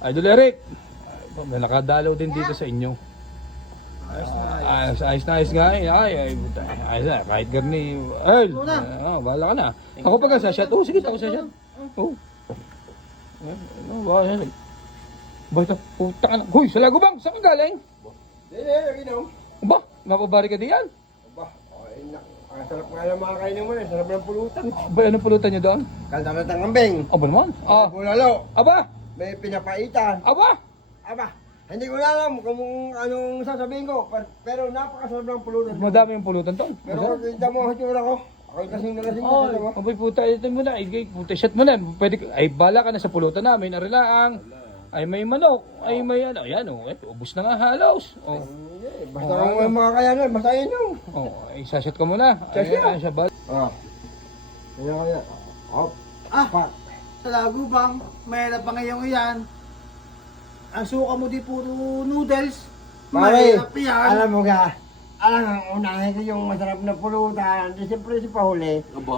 Idol Eric, may nakadalaw din dito sa inyo. Ayos na kahit garni. Ay, bahala ka na. Ako pa ka sashat. Oh, sige, ako sashat. Oh. Bahala ka. Ba't puta ka na? Huy, sa Lagubang, saan ka galing? Ba, napabari ka diyan? Ang sarap nga lang mga kainin mo, sarap ng pulutan. Ba, anong pulutan nyo doon? Kaldamat ng kambing. Aba naman. Bulalo. Aba, May pinapaitan. aba. Hindi ko na alam kung anong sasabihin ko. Pero napakasarap ng pulutan. Madami yung pulutan doon. Pero kung kita mo ang hitsura ko, ako'y kasing nalasing na Oh, mo. abay puta, ito mo na. Puta, shot mo na. Pwede, ay, bala ka na sa pulutan namin. Arilaang. Ay, may manok. Ay, may ano. Yan, oh. Ubus na nga halos. Oh. Basta kung may mga kayanan, basta yun yung. Oh, ay, sashot ka muna. Sashot? Ay, siya bala. Kaya. Pat. Sa Lagubang, mahirap pa ngayon yan. Ang suka mo di puro noodles. Pare, Mahirap yan. alam mo ka, ang unahin ko yung masarap na pulutan. Di siyempre si Pahuli. Aba.